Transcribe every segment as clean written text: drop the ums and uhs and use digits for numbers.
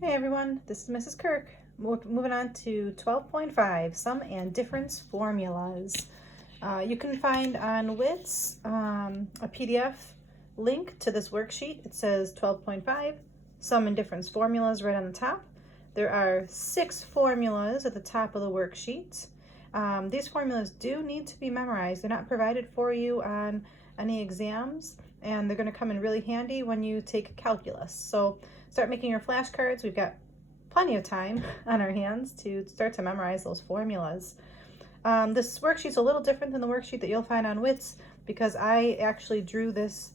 Hey everyone, this is Mrs. Kirk. Moving on to 12.5, Sum and Difference Formulas. You can find on WITS a PDF link to this worksheet. It says 12.5, Sum and Difference Formulas right on the top. There are 6 formulas at the top of the worksheet. These formulas do need to be memorized. They're not provided for you on any exams, and they're going to come in really handy when you take calculus. So start making your flashcards. We've got plenty of time on our hands to start to memorize those formulas. This worksheet's a little different than the worksheet that you'll find on WITS because I actually drew this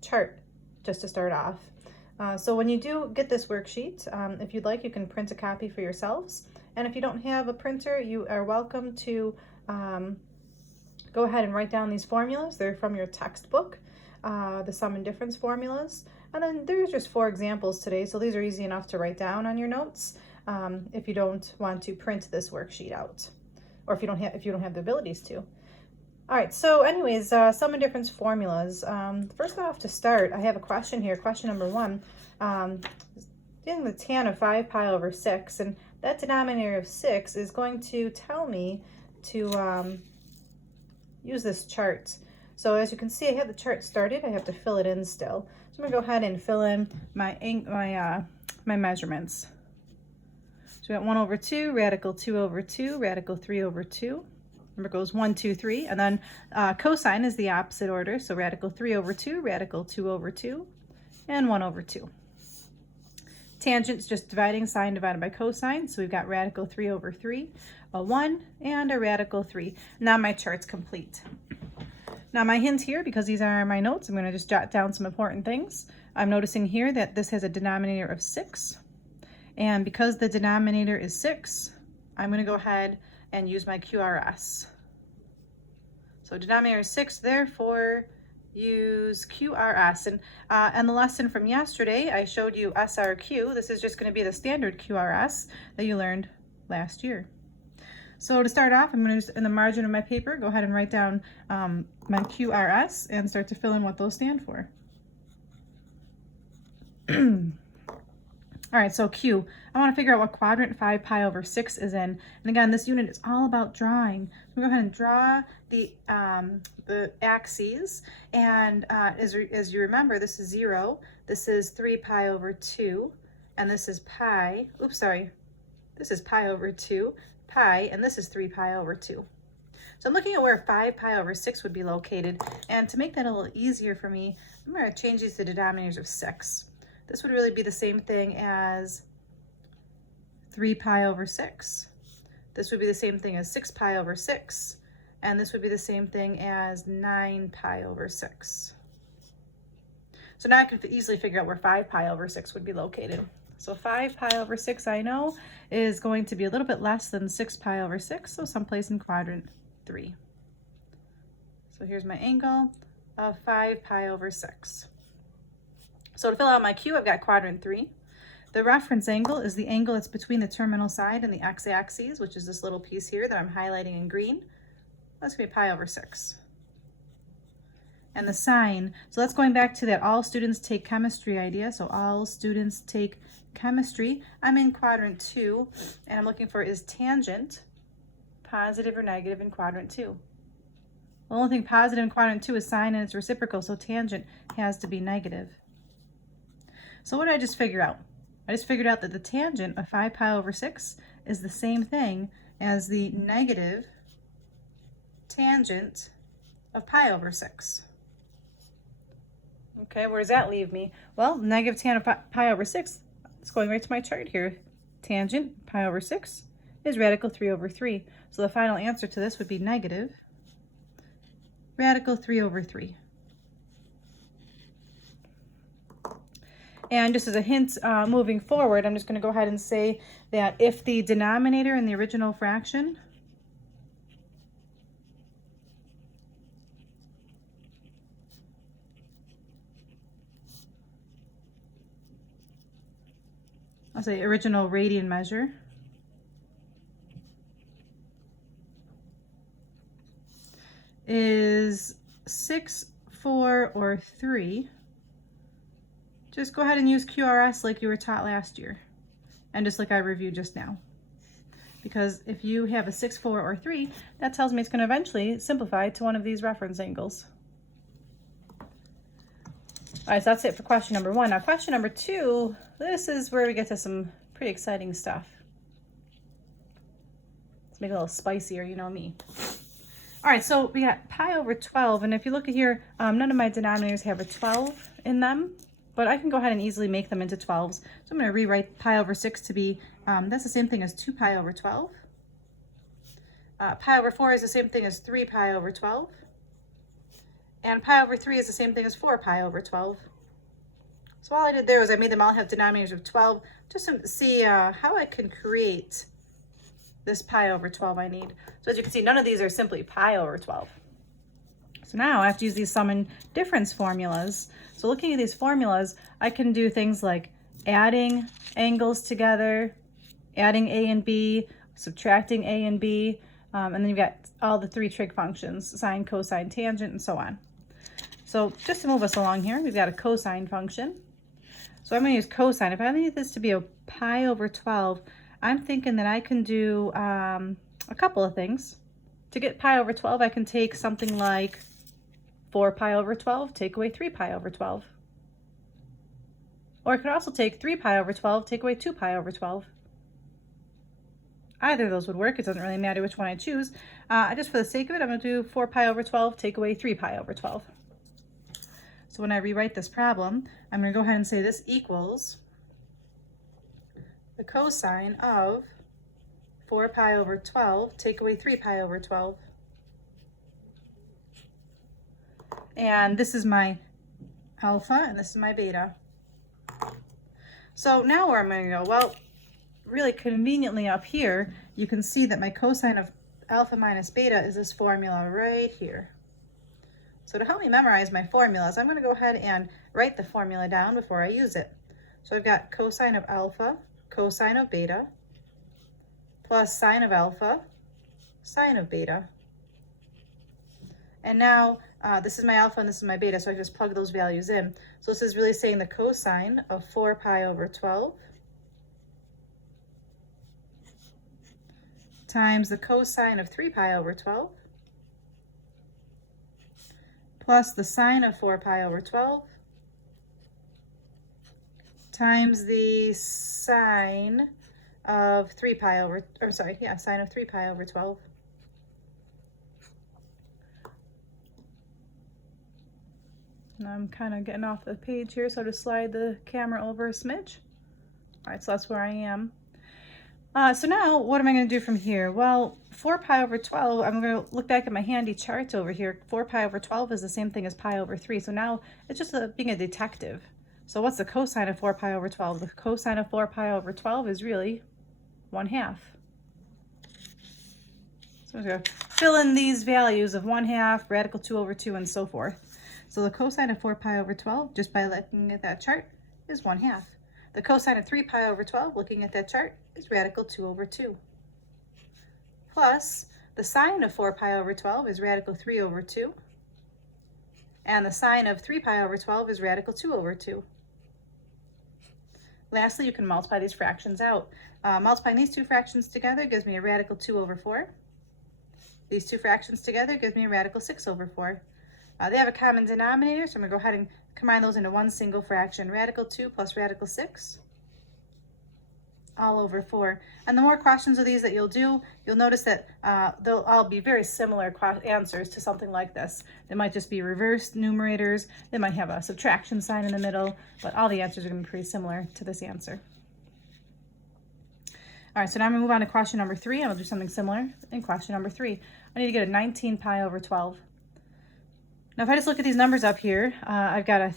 chart just to start off. So when you do get this worksheet, if you'd like, you can print a copy for yourselves. And if you don't have a printer, you are welcome to go ahead and write down these formulas. They're from your textbook, the sum and difference formulas. And then there's just 4 examples today, so these are easy enough to write down on your notes if you don't want to print this worksheet out, or if you don't have the abilities to. All right, so anyways, sum and difference formulas. First off, to start, I have a question here. Question number 1, dealing with tan of 5 pi over 6, and that denominator of 6 is going to tell me to use this chart. So as you can see, I have the chart started. I have to fill it in still. So I'm gonna go ahead and fill in my measurements. So we got 1 over 2, radical 2 over 2, radical 3 over 2. Remember, it goes 1, 2, 3, and then cosine is the opposite order. So radical 3 over 2, radical 2 over 2, and 1 over 2. Tangent's just dividing sine divided by cosine. So we've got radical 3 over 3, a 1, and a radical 3. Now my chart's complete. Now my hint here, because these are my notes, I'm going to just jot down some important things. I'm noticing here that this has a denominator of 6. And because the denominator is 6, I'm going to go ahead and use my QRS. So denominator is 6, therefore use QRS. And the lesson from yesterday, I showed you SRQ. This is just going to be the standard QRS that you learned last year. So to start off, I'm going to just, in the margin of my paper, go ahead and write down my QRS and start to fill in what those stand for. All right, so Q, I want to figure out what quadrant 5 pi over 6 is in. And again, this unit is all about drawing. So go ahead and draw the axes. And as you remember, this is 0, this is 3 pi over 2, and this is pi. Oops, sorry. This is pi over 2. Pi, and this is 3 pi over 2. So I'm looking at where 5 pi over 6 would be located, and to make that a little easier for me, I'm going to change these to denominators of 6. This would really be the same thing as 3 pi over 6. This would be the same thing as 6 pi over 6, and this would be the same thing as 9 pi over 6. So now I can easily figure out where 5 pi over 6 would be located. So 5 pi over 6, I know, is going to be a little bit less than 6 pi over 6, so someplace in quadrant 3. So here's my angle of 5 pi over 6. So to fill out my Q, I've got quadrant 3. The reference angle is the angle that's between the terminal side and the x-axis, which is this little piece here that I'm highlighting in green. That's going to be pi over 6. And the sine, so that's going back to that all students take chemistry idea. So all students take chemistry. I'm in quadrant 2, and I'm looking for, is tangent positive or negative in quadrant 2? The only thing positive in quadrant 2 is sine and its reciprocal, so tangent has to be negative. So what did I just figure out? I just figured out that the tangent of 5 pi over 6 is the same thing as the negative tangent of pi over 6. Okay, where does that leave me? Well, negative tan of pi over 6, it's going right to my chart here. Tangent pi over 6 is radical 3 over 3. So the final answer to this would be negative radical 3 over 3. And just as a hint, moving forward, I'm just going to go ahead and say that if the denominator in the original fraction I'll say original radian measure is 6, 4, or 3, just go ahead and use QRS like you were taught last year, and just like I reviewed just now. Because if you have a 6, 4, or 3, that tells me it's going to eventually simplify to one of these reference angles. All right, so that's it for question number 1. Now question number 2, this is where we get to some pretty exciting stuff. Let's make it a little spicier, you know me. All right, so we got pi over 12, and if you look at here, none of my denominators have a 12 in them, but I can go ahead and easily make them into 12s. So I'm going to rewrite pi over 6 to be, that's the same thing as 2 pi over 12. Pi over 4 is the same thing as 3 pi over 12. And pi over 3 is the same thing as 4 pi over 12. So all I did there was I made them all have denominators of 12, just to see how I can create this pi over 12 I need. So as you can see, none of these are simply pi over 12. So now I have to use these sum and difference formulas. So looking at these formulas, I can do things like adding angles together, adding a and b, subtracting a and b, and then you've got all the 3 trig functions, sine, cosine, tangent, and so on. So just to move us along here, we've got a cosine function. So I'm going to use cosine. If I need this to be a pi over 12, I'm thinking that I can do a couple of things. To get pi over 12, I can take something like 4 pi over 12, take away 3 pi over 12. Or I could also take 3 pi over 12, take away 2 pi over 12. Either of those would work. It doesn't really matter which one I choose. Just for the sake of it, I'm going to do 4 pi over 12, take away 3 pi over 12. So when I rewrite this problem, I'm going to go ahead and say this equals the cosine of 4 pi over 12, take away 3 pi over 12. And this is my alpha, and this is my beta. So now where I'm going to go? Well, really conveniently up here, you can see that my cosine of alpha minus beta is this formula right here. So to help me memorize my formulas, I'm going to go ahead and write the formula down before I use it. So I've got cosine of alpha, cosine of beta, plus sine of alpha, sine of beta. And now this is my alpha and this is my beta, so I just plug those values in. So this is really saying the cosine of 4 pi over 12 times the cosine of 3 pi over 12 plus the sine of 4 pi over 12 times the sine of 3 pi over, or sorry, yeah, sine of 3 pi over 12. And I'm kind of getting off the page here, so I'll just slide the camera over a smidge. All right, so that's where I am. So now, what am I going to do from here? Well, 4 pi over 12, I'm going to look back at my handy charts over here. 4 pi over 12 is the same thing as pi over 3. So now it's just being a detective. So what's the cosine of 4 pi over 12? The cosine of 4 pi over 12 is really 1/2. So I'm going to fill in these values of 1/2, radical 2 over 2, and so forth. So the cosine of 4 pi over 12, just by looking at that chart, is 1/2. The cosine of 3 pi over 12, looking at that chart, is radical 2 over 2. Plus, the sine of 4 pi over 12 is radical 3 over 2. And the sine of 3 pi over 12 is radical 2 over 2. Lastly, you can multiply these fractions out. Multiplying these two fractions together gives me a radical 2 over 4. These two fractions together gives me a radical 6 over 4. They have a common denominator, so I'm going to go ahead and combine those into one single fraction. Radical 2 plus radical 6, all over 4. And the more questions of these that you'll do, you'll notice that they'll all be very similar answers to something like this. They might just be reversed numerators. They might have a subtraction sign in the middle, but all the answers are going to be pretty similar to this answer. All right, so now I'm going to move on to question number 3. I'm going to do something similar in question number 3. I need to get a 19 pi over 12. Now, if I just look at these numbers up here, I've got a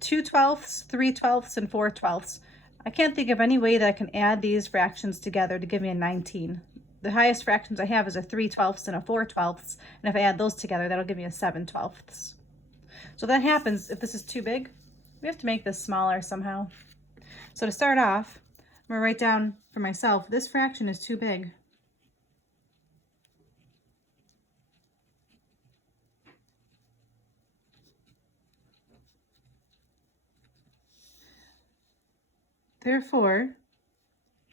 2/12, 3/12, and 4/12. I can't think of any way that I can add these fractions together to give me a 19. The highest fractions I have is a 3/12 and a 4/12, and if I add those together, that'll give me a 7/12. So that happens if this is too big. We have to make this smaller somehow. So to start off, I'm going to write down for myself, this fraction is too big. Therefore,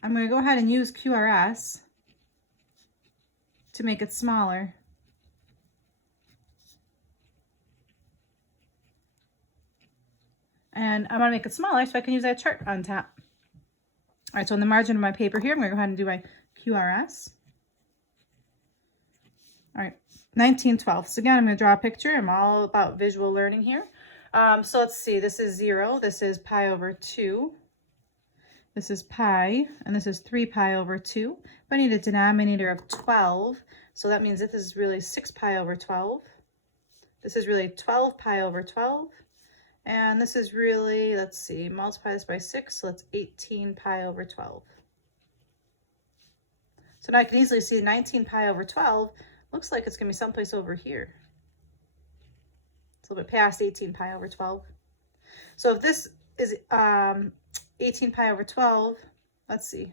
I'm going to go ahead and use QRS to make it smaller. And I want to make it smaller so I can use that chart on top. All right, so in the margin of my paper here, I'm going to go ahead and do my QRS. All right, 19/12. So again, I'm going to draw a picture. I'm all about visual learning here. So let's see, this is 0. This is pi over 2. This is pi, and this is 3 pi over 2. But I need a denominator of 12. So that means this is really 6 pi over 12. This is really 12 pi over 12. And this is really, let's see, multiply this by 6, so that's 18 pi over 12. So now I can easily see 19 pi over 12 looks like it's going to be someplace over here. It's a little bit past 18 pi over 12. So if this is 18 pi over 12, let's see,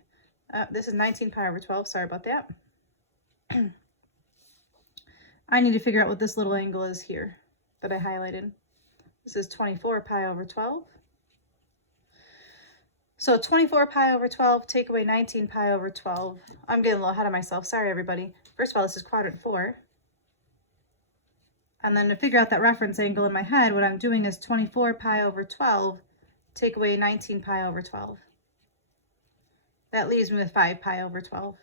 this is 19 pi over 12, sorry about that. I need to figure out what this little angle is here that I highlighted. This is 24 pi over 12. So 24 pi over 12, take away 19 pi over 12. I'm getting a little ahead of myself. Sorry, everybody. First of all, this is quadrant 4. And then to figure out that reference angle in my head, what I'm doing is 24 pi over 12, take away 19 pi over 12. That leaves me with 5 pi over 12.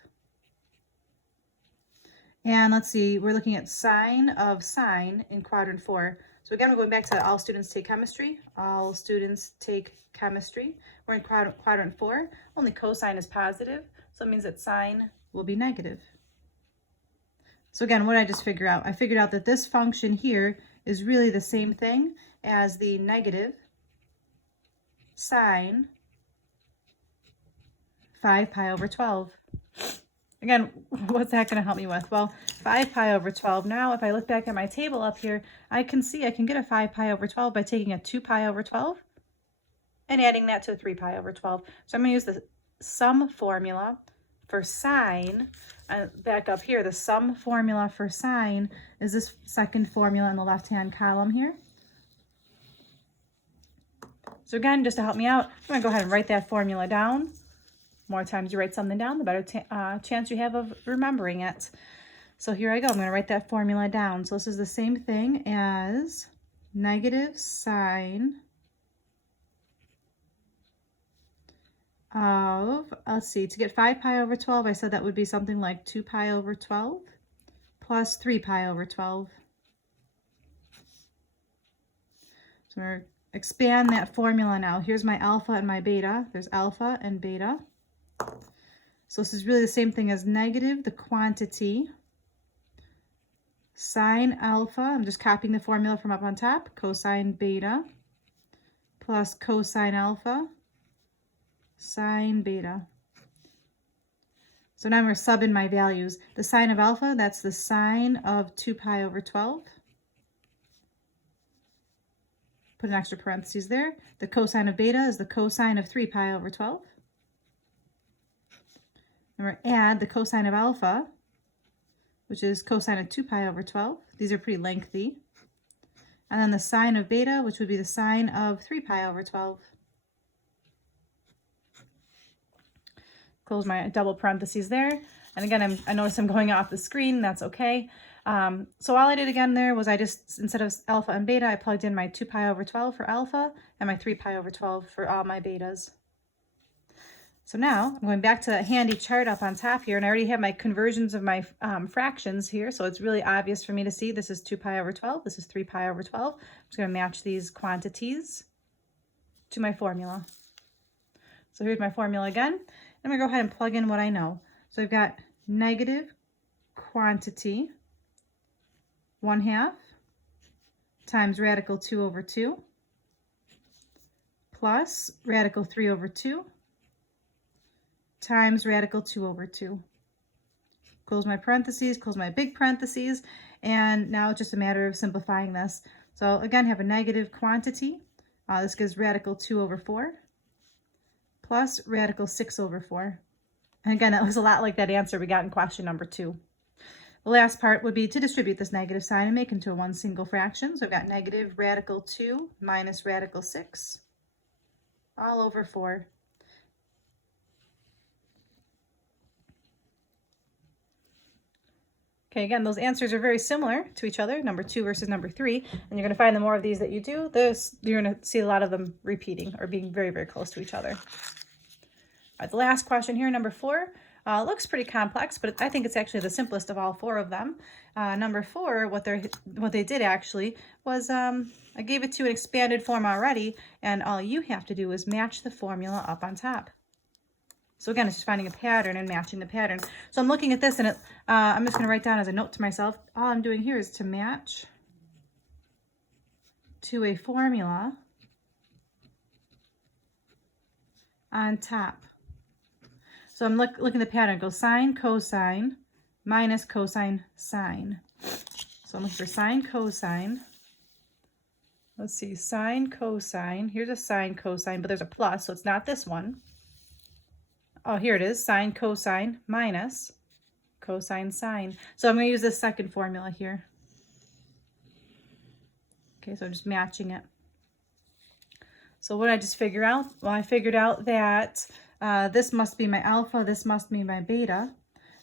And let's see, we're looking at sine of sine in quadrant 4. So again, we're going back to all students take chemistry. All students take chemistry. We're in quadrant 4. Only cosine is positive, so it means that sine will be negative. So again, what did I just figure out? I figured out that this function here is really the same thing as the negative sine 5 pi over 12. Again, what's that going to help me with? Well, 5 pi over 12. Now, if I look back at my table up here, I can see I can get a 5 pi over 12 by taking a 2 pi over 12 and adding that to a 3 pi over 12. So I'm going to use the sum formula for sine. Back up here, the sum formula for sine is this second formula in the left-hand column here. So again, just to help me out, I'm going to go ahead and write that formula down. More times you write something down, the better chance you have of remembering it. So here I go. I'm going to write that formula down. So this is the same thing as negative sine of, let's see, to get 5 pi over 12, I said that would be something like 2 pi over 12 plus 3 pi over 12. So we're going to expand that formula now. Here's my alpha and my beta. There's alpha and beta. So this is really the same thing as negative the quantity sine alpha. I'm just copying the formula from up on top. Cosine beta plus cosine alpha sine beta. So now we're subbing my values. The sine of alpha, that's the sine of 2 pi over 12. Put an extra parentheses there. The cosine of beta is the cosine of 3 pi over 12. And we're going to add the cosine of alpha, which is cosine of 2 pi over 12. These are pretty lengthy. And then the sine of beta, which would be the sine of 3 pi over 12. Close my double parentheses there. And again, I notice I'm going off the screen. That's okay. So all I did again there was I just, instead of alpha and beta, I plugged in my 2 pi over 12 for alpha and my 3 pi over 12 for all my betas. So now I'm going back to that handy chart up on top here, and I already have my conversions of my fractions here, so it's really obvious for me to see this is 2 pi over 12, this is 3 pi over 12. I'm just going to match these quantities to my formula. So here's my formula again. I'm going to go ahead and plug in what I know. So I've got negative quantity 1/2 times radical 2 over 2 plus radical 3 over 2 times radical 2 over 2. Close my parentheses, close my big parentheses, and now it's just a matter of simplifying this. So again, have a negative quantity. This gives radical 2 over 4 plus radical 6 over 4. And again, that looks a lot like that answer we got in question number 2. The last part would be to distribute this negative sign and make into one single fraction. So I've got negative radical 2 minus radical 6 all over 4. Okay, again, those answers are very similar to each other, number 2 versus number 3. And you're going to find the more of these that you do, you're going to see a lot of them repeating or being very, very close to each other. All right, the last question here, number 4, looks pretty complex, but I think it's actually the simplest of all 4 of them. Number 4, what they did actually was I gave it to an expanded form already, and all you have to do is match the formula up on top. So again, it's just finding a pattern and matching the pattern. So I'm looking at this, and I'm just going to write down as a note to myself, all I'm doing here is to match to a formula on top. So I'm looking at the pattern. It goes sine, cosine, minus cosine, sine. So I'm looking for sine, cosine. Let's see, sine, cosine. Here's a sine, cosine, but there's a plus, so it's not this one. Oh, here it is, sine, cosine, minus cosine, sine. So I'm going to use this second formula here. Okay, so I'm just matching it. So what did I just figure out? Well, I figured out that this must be my alpha, this must be my beta.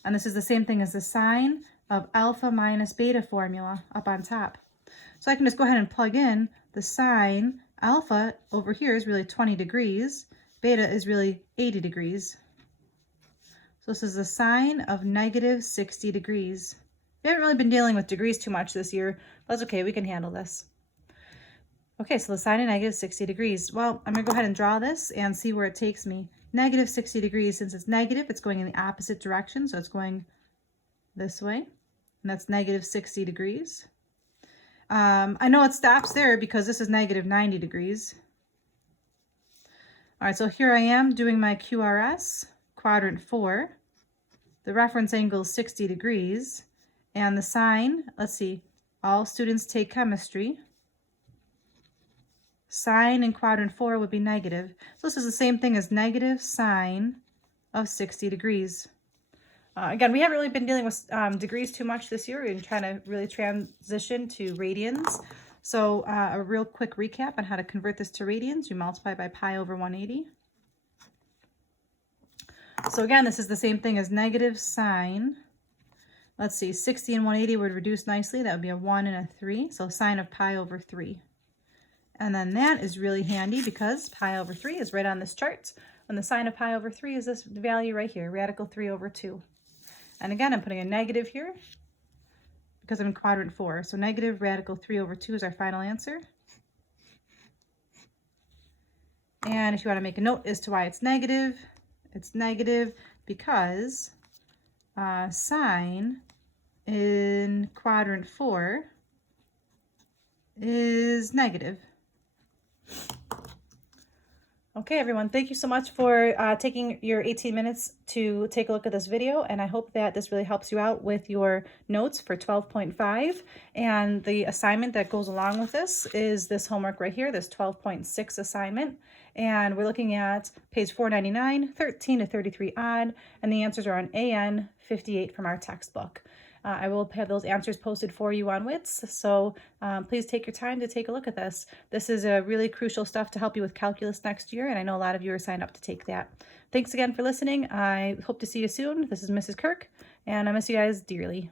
And this is the same thing as the sine of alpha minus beta formula up on top. So I can just go ahead and plug in the sine. Alpha over here is really 20 degrees. Beta is really 80 degrees. So this is the sine of negative 60 degrees. We haven't really been dealing with degrees too much this year, but that's okay, we can handle this. Okay, so the sine of negative 60 degrees. Well, I'm going to go ahead and draw this and see where it takes me. Negative 60 degrees, since it's negative, it's going in the opposite direction, so it's going this way, and that's negative 60 degrees. I know it stops there because this is negative 90 degrees. All right, so here I am doing my QRS, quadrant 4. The reference angle is 60 degrees, and the sine, let's see, all students take chemistry. Sine in quadrant 4 would be negative. So this is the same thing as negative sine of 60 degrees. Again, we haven't really been dealing with degrees too much this year. We've been trying to really transition to radians. So a real quick recap on how to convert this to radians. You multiply by pi over 180. So again, this is the same thing as negative sine. Let's see, 60 and 180 would reduce nicely. That would be a 1 and a 3. So sine of pi over 3. And then that is really handy because pi over 3 is right on this chart. And the sine of pi over 3 is this value right here, radical 3 over 2. And again, I'm putting a negative here because I'm in quadrant 4. So negative radical 3 over 2 is our final answer. And if you want to make a note as to why it's negative because sine in quadrant 4 is negative. Okay, everyone, thank you so much for taking your 18 minutes to take a look at this video, and I hope that this really helps you out with your notes for 12.5. And the assignment that goes along with this is this homework right here, this 12.6 assignment. And we're looking at page 499, 13 to 33 odd, and the answers are on AN 58 from our textbook. I will have those answers posted for you on WITS, so please take your time to take a look at this. This is a really crucial stuff to help you with calculus next year, and I know a lot of you are signed up to take that. Thanks again for listening. I hope to see you soon. This is Mrs. Kirk, and I miss you guys dearly.